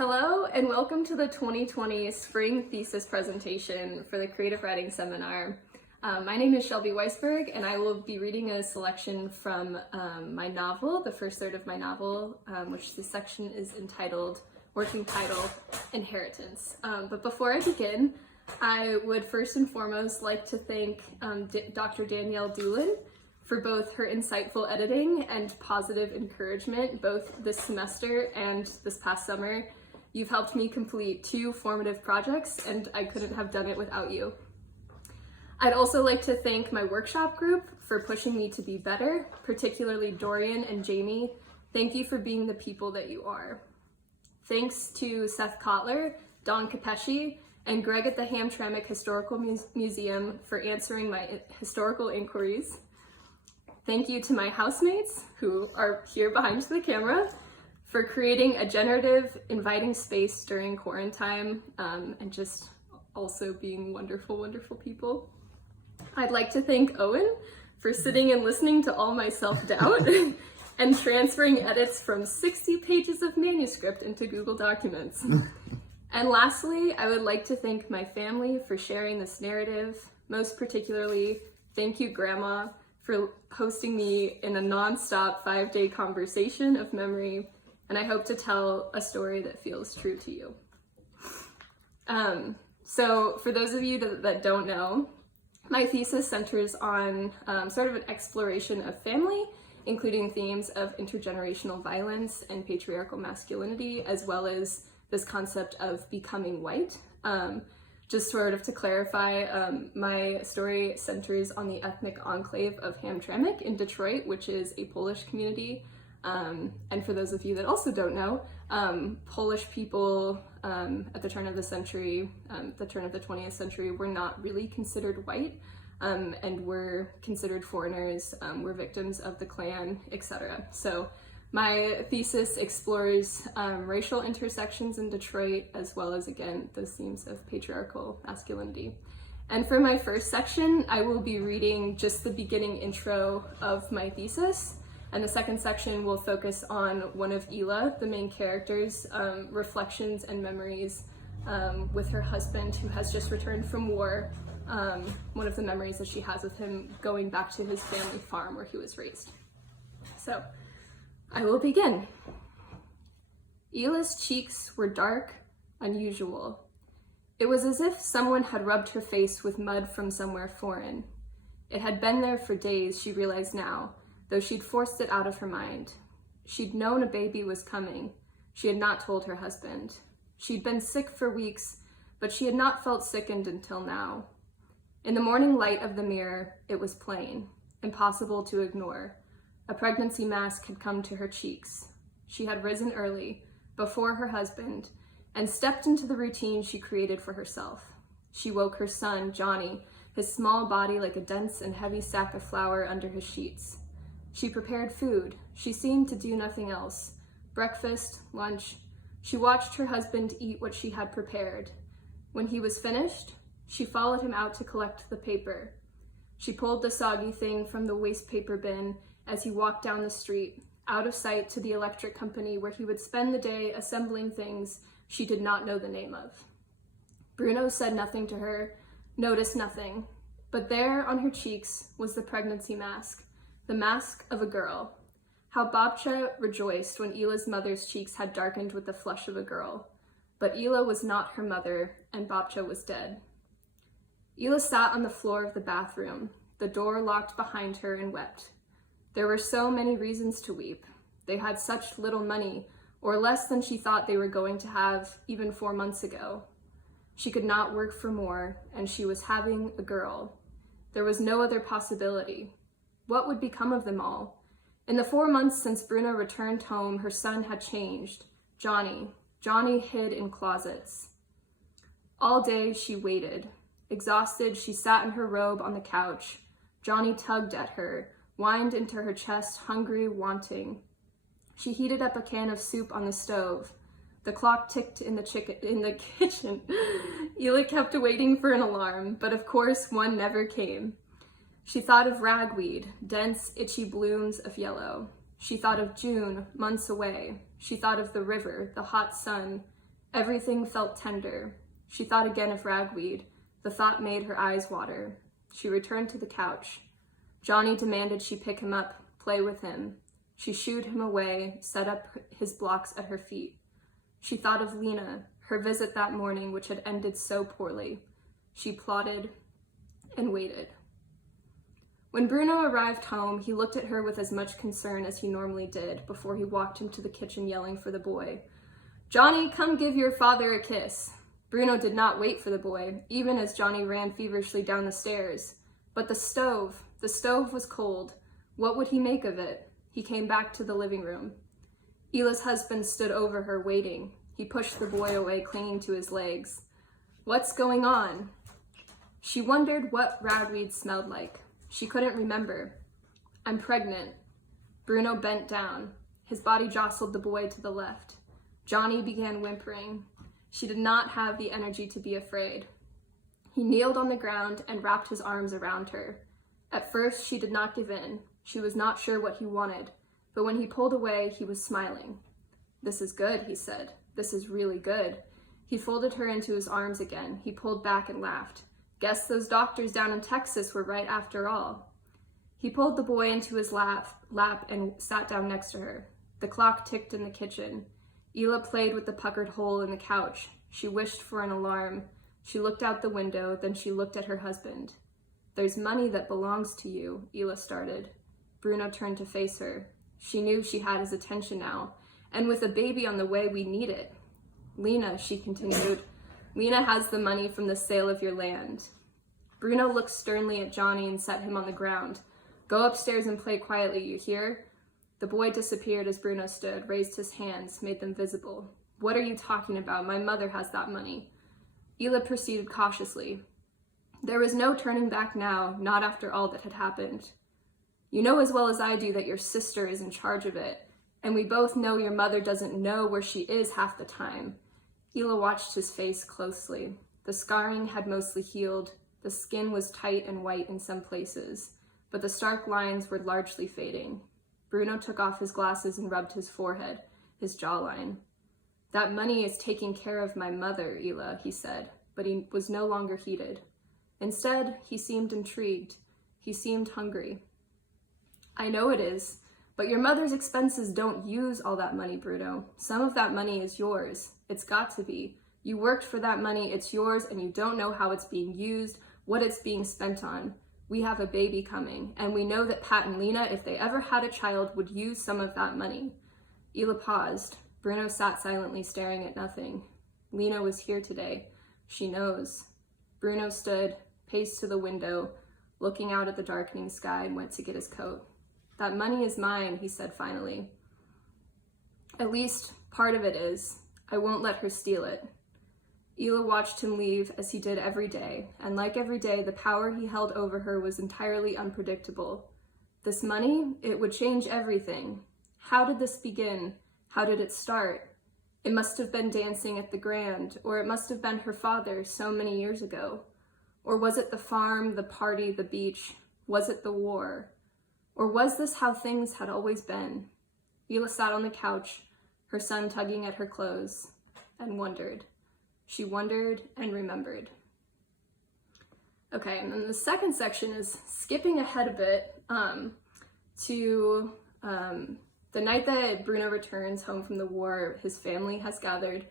Hello and welcome to the 2020 Spring Thesis presentation for the Creative Writing Seminar. My name is Shelby Weisburg and I will be reading a selection from my novel, the first third of my novel, which this section is entitled, working title, Inheritance. But before I begin, I would first and foremost like to thank Dr. Danielle Doolin for both her insightful editing and positive encouragement, both this semester and this past summer. You've helped me complete 2 formative projects, and I couldn't have done it without you. I'd also like to thank my workshop group for pushing me to be better, particularly Dorian and Jamie. Thank you for being the people that you are. Thanks to Seth Kotler, Don Capesci, and Greg at the Hamtramck Historical Museum for answering my historical inquiries. Thank you to my housemates, who are here behind the camera, for creating a generative, inviting space during quarantine, and just also being wonderful, wonderful people. I'd like to thank Owen for sitting and listening to all my self-doubt and transferring edits from 60 pages of manuscript into Google Documents. And lastly, I would like to thank my family for sharing this narrative. Most particularly, thank you, Grandma, for hosting me in a non-stop 5-day conversation of memory, and I hope to tell a story that feels true to you. So for those of you that don't know, my thesis centers on sort of an exploration of family, including themes of intergenerational violence and patriarchal masculinity, as well as this concept of becoming white. Just sort of to clarify, my story centers on the ethnic enclave of Hamtramck in Detroit, which is a Polish community. And for those of you that also don't know, Polish people at the turn of the century, the turn of the 20th century, were not really considered white, and were considered foreigners, were victims of the Klan, etc. So my thesis explores racial intersections in Detroit, as well as, again, those themes of patriarchal masculinity. And for my first section, I will be reading just the beginning intro of my thesis. And the second section will focus on one of Ela, the main character's reflections and memories with her husband, who has just returned from war. One of the memories that she has of him going back to his family farm where he was raised. So I will begin. Ela's cheeks were dark, unusual. It was as if someone had rubbed her face with mud from somewhere foreign. It had been there for days, she realized now, though she'd forced it out of her mind. She'd known a baby was coming. She had not told her husband. She'd been sick for weeks, but she had not felt sickened until now. In the morning light of the mirror, it was plain, impossible to ignore. A pregnancy mask had come to her cheeks. She had risen early, before her husband, and stepped into the routine she created for herself. She woke her son, Johnny, his small body like a dense and heavy sack of flour under his sheets. She prepared food. She seemed to do nothing else. Breakfast, lunch. She watched her husband eat what she had prepared. When he was finished, she followed him out to collect the paper. She pulled the soggy thing from the waste paper bin as he walked down the street, out of sight to the electric company where he would spend the day assembling things she did not know the name of. Bruno said nothing to her, noticed nothing, but there on her cheeks was the pregnancy mask, the mask of a girl. How Babcha rejoiced when Ela's mother's cheeks had darkened with the flush of a girl. But Ela was not her mother, and Babcha was dead. Ela sat on the floor of the bathroom, the door locked behind her, and wept. There were so many reasons to weep. They had such little money, or less than she thought they were going to have even 4 months ago. She could not work for more, and she was having a girl. There was no other possibility. What would become of them all? In the 4 months since Bruno returned home, her son had changed. Johnny hid in closets. All day she waited. Exhausted, she sat in her robe on the couch. Johnny tugged at her, whined into her chest, hungry, wanting. She heated up a can of soup on the stove. The clock ticked in the kitchen. Ela kept waiting for an alarm, but of course one never came. She thought of ragweed, dense, itchy blooms of yellow. She thought of June, months away. She thought of the river, the hot sun. Everything felt tender. She thought again of ragweed. The thought made her eyes water. She returned to the couch. Johnny demanded she pick him up, play with him. She shooed him away, set up his blocks at her feet. She thought of Lena, her visit that morning which had ended so poorly. She plotted and waited. When Bruno arrived home, he looked at her with as much concern as he normally did before he walked into the kitchen yelling for the boy. "Johnny, come give your father a kiss." Bruno did not wait for the boy, even as Johnny ran feverishly down the stairs. But the stove was cold. What would he make of it? He came back to the living room. Ila's husband stood over her, waiting. He pushed the boy away, clinging to his legs. "What's going on?" She wondered what ragweed smelled like. She couldn't remember. "I'm pregnant." Bruno bent down. His body jostled the boy to the left. Johnny began whimpering. She did not have the energy to be afraid. He kneeled on the ground and wrapped his arms around her. At first, she did not give in. She was not sure what he wanted, but when he pulled away, he was smiling. "This is good," he said. "This is really good." He folded her into his arms again. He pulled back and laughed. "Guess those doctors down in Texas were right after all." He pulled the boy into his lap and sat down next to her. The clock ticked in the kitchen. Ila played with the puckered hole in the couch. She wished for an alarm. She looked out the window, then she looked at her husband. "There's money that belongs to you," Ila started. Bruno turned to face her. She knew she had his attention now, and with a baby on the way, we need it. "Lena," she continued, "Lena has the money from the sale of your land." Bruno looked sternly at Johnny and set him on the ground. "Go upstairs and play quietly, you hear?" The boy disappeared as Bruno stood, raised his hands, made them visible. "What are you talking about? My mother has that money." Ila proceeded cautiously. There was no turning back now, not after all that had happened. "You know as well as I do that your sister is in charge of it, and we both know your mother doesn't know where she is half the time." Ila watched his face closely. The scarring had mostly healed. The skin was tight and white in some places, but the stark lines were largely fading. Bruno took off his glasses and rubbed his forehead, his jawline. "That money is taking care of my mother, Ila," he said, but he was no longer heated. Instead, he seemed intrigued. He seemed hungry. "I know it is, but your mother's expenses don't use all that money, Bruno. Some of that money is yours. It's got to be. You worked for that money, it's yours, and you don't know how it's being used, what it's being spent on. We have a baby coming, and we know that Pat and Lena, if they ever had a child, would use some of that money." Ila paused. Bruno sat silently, staring at nothing. "Lena was here today. She knows." Bruno stood, paced to the window, looking out at the darkening sky, and went to get his coat. "That money is mine," he said finally. "At least part of it is. I won't let her steal it." Ila watched him leave as he did every day, and like every day, the power he held over her was entirely unpredictable. This money, it would change everything. How did this begin? How did it start? It must have been dancing at the Grand, or it must have been her father so many years ago. Or was it the farm, the party, the beach? Was it the war? Or was this how things had always been? Ila sat on the couch, her son tugging at her clothes, and wondered. She wondered and remembered. Okay, and then the second section is skipping ahead a bit to the night that Bruno returns home from the war. His family has gathered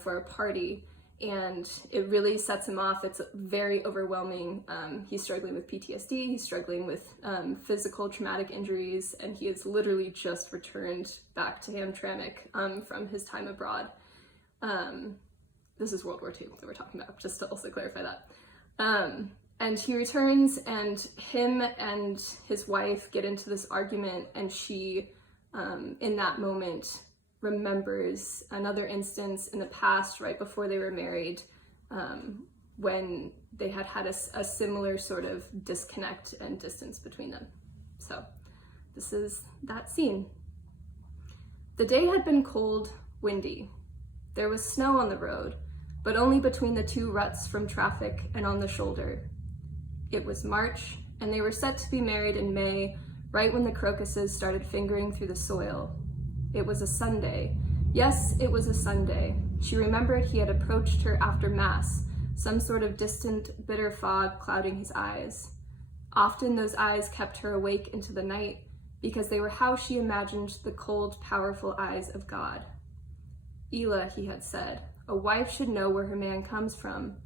for a party, and it really sets him off. It's very overwhelming. He's struggling with PTSD, he's struggling with physical traumatic injuries, and he has literally just returned back to Hamtramck from his time abroad. This is World War II that we're talking about, just to also clarify that. And he returns, and him and his wife get into this argument, and she, in that moment, remembers another instance in the past, right before they were married, when they had a similar sort of disconnect and distance between them. So this is that scene. The day had been cold, windy. There was snow on the road, but only between the two ruts from traffic and on the shoulder. It was March, and they were set to be married in May, right when the crocuses started fingering through the soil. It was a Sunday, Yes, it was a Sunday. She remembered he had approached her after Mass, some sort of distant, bitter fog clouding his eyes. Often those eyes kept her awake into the night because they were how she imagined the cold, powerful eyes of God. Ela, he had said, a wife should know where her man comes from.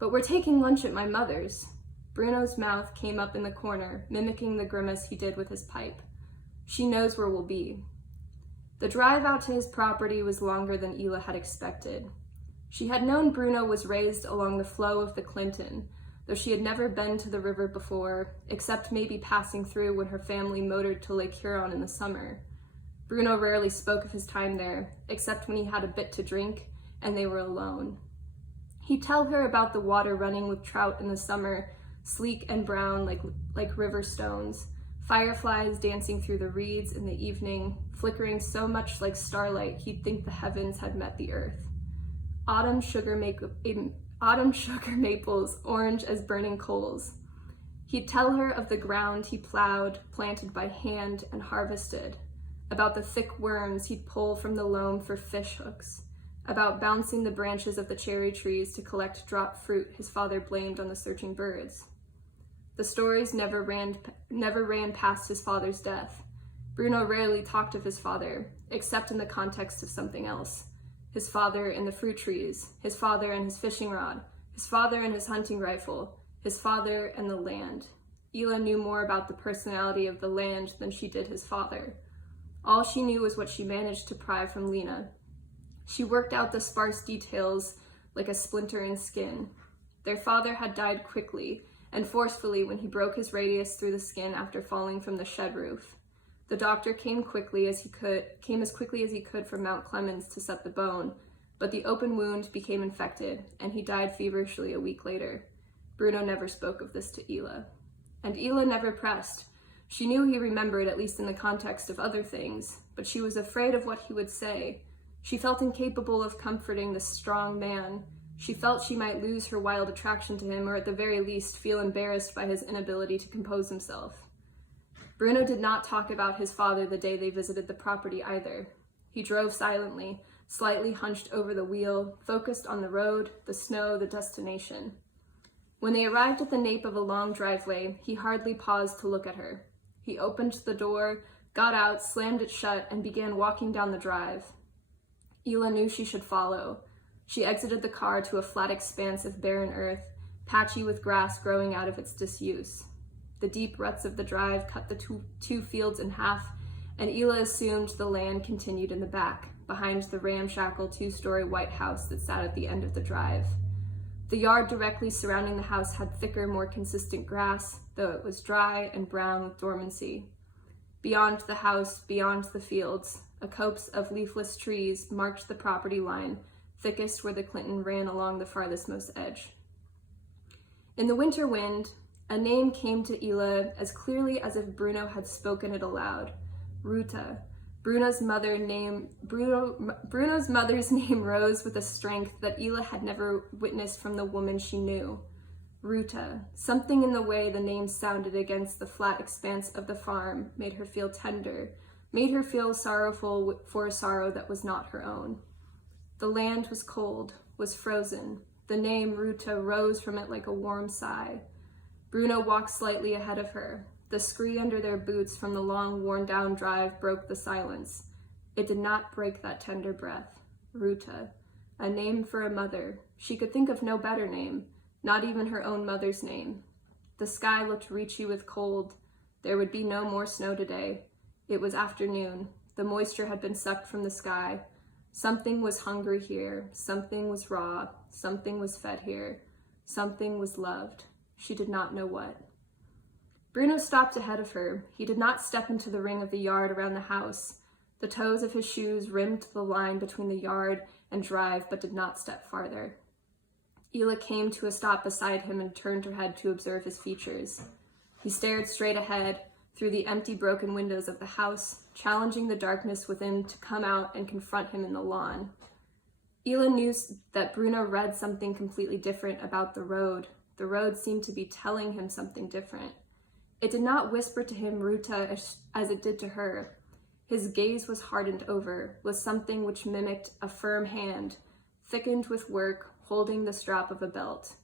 But we're taking lunch at my mother's. Bruno's mouth came up in the corner, mimicking the grimace he did with his pipe. She knows where we'll be. The drive out to his property was longer than Ela had expected. She had known Bruno was raised along the flow of the Clinton, though she had never been to the river before, except maybe passing through when her family motored to Lake Huron in the summer. Bruno rarely spoke of his time there, except when he had a bit to drink and they were alone. He'd tell her about the water running with trout in the summer, sleek and brown like river stones, fireflies dancing through the reeds in the evening, flickering so much like starlight he'd think the heavens had met the earth. Autumn sugar maples, orange as burning coals. He'd tell her of the ground he plowed, planted by hand, and harvested, about the thick worms he'd pull from the loam for fish hooks, about bouncing the branches of the cherry trees to collect dropped fruit his father blamed on the searching birds. The stories never ran past his father's death. Bruno rarely talked of his father, except in the context of something else. His father and the fruit trees, his father and his fishing rod, his father and his hunting rifle, his father and the land. Ela knew more about the personality of the land than she did his father. All she knew was what she managed to pry from Lena. She worked out the sparse details like a splinter in skin. Their father had died quickly and forcefully when he broke his radius through the skin after falling from the shed roof. The doctor came as quickly as he could from Mount Clemens to set the bone, but the open wound became infected, and he died feverishly a week later. Bruno never spoke of this to Ela. And Ela never pressed. She knew he remembered, at least in the context of other things, but she was afraid of what he would say. She felt incapable of comforting this strong man. She felt she might lose her wild attraction to him, or at the very least feel embarrassed by his inability to compose himself. Bruno did not talk about his father the day they visited the property either. He drove silently, slightly hunched over the wheel, focused on the road, the snow, the destination. When they arrived at the nape of a long driveway, he hardly paused to look at her. He opened the door, got out, slammed it shut, and began walking down the drive. Ela knew she should follow. She exited the car to a flat expanse of barren earth, patchy with grass growing out of its disuse. The deep ruts of the drive cut the two fields in half, and Ela assumed the land continued in the back, behind the ramshackle two-story white house that sat at the end of the drive. The yard directly surrounding the house had thicker, more consistent grass, though it was dry and brown with dormancy. Beyond the house, beyond the fields, a copse of leafless trees marked the property line, thickest where the Clinton ran along the farthest-most edge. In the winter wind, a name came to Ela as clearly as if Bruno had spoken it aloud. Ruta. Bruno's mother's name rose with a strength that Ela had never witnessed from the woman she knew. Ruta. Something in the way the name sounded against the flat expanse of the farm made her feel tender, made her feel sorrowful for a sorrow that was not her own. The land was cold, was frozen. The name Ruta rose from it like a warm sigh. Bruno walked slightly ahead of her. The scree under their boots from the long, worn-down drive broke the silence. It did not break that tender breath. Ruta. A name for a mother. She could think of no better name, not even her own mother's name. The sky looked reechy with cold. There would be no more snow today. It was afternoon. The moisture had been sucked from the sky. Something was hungry here. Something was raw. Something was fed here. Something was loved. She did not know what. Bruno stopped ahead of her. He did not step into the ring of the yard around the house. The toes of his shoes rimmed the line between the yard and drive, but did not step farther. Ela came to a stop beside him and turned her head to observe his features. He stared straight ahead, through the empty, broken windows of the house, challenging the darkness within to come out and confront him in the lawn. Ela knew that Bruno read something completely different about the road. The road seemed to be telling him something different. It did not whisper to him Ruta as it did to her. His gaze was hardened over with something which mimicked a firm hand, thickened with work, holding the strap of a belt.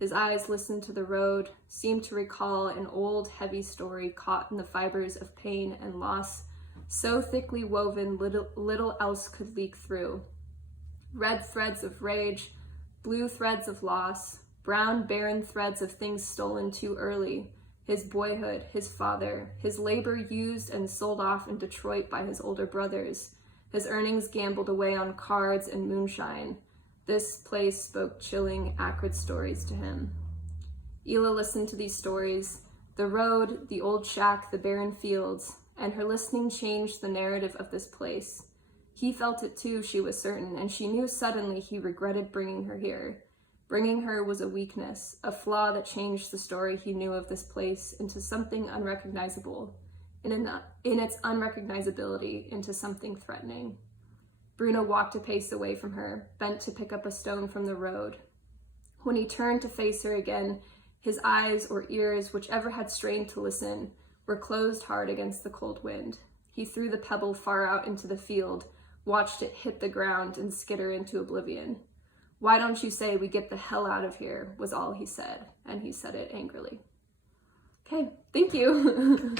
His eyes listened to the road, seemed to recall an old, heavy story caught in the fibers of pain and loss, so thickly woven little else could leak through. Red threads of rage, blue threads of loss, brown, barren threads of things stolen too early, his boyhood, his father, his labor used and sold off in Detroit by his older brothers, his earnings gambled away on cards and moonshine. This place spoke chilling, acrid stories to him. Ela listened to these stories, the road, the old shack, the barren fields, and her listening changed the narrative of this place. He felt it too, she was certain, and she knew suddenly he regretted bringing her here. Bringing her was a weakness, a flaw that changed the story he knew of this place into something unrecognizable, and in its unrecognizability into something threatening. Bruno walked a pace away from her, bent to pick up a stone from the road. When he turned to face her again, his eyes or ears, whichever had strained to listen, were closed hard against the cold wind. He threw the pebble far out into the field, watched it hit the ground and skitter into oblivion. "Why don't you say we get the hell out of here?" was all he said, and he said it angrily. Okay, thank you.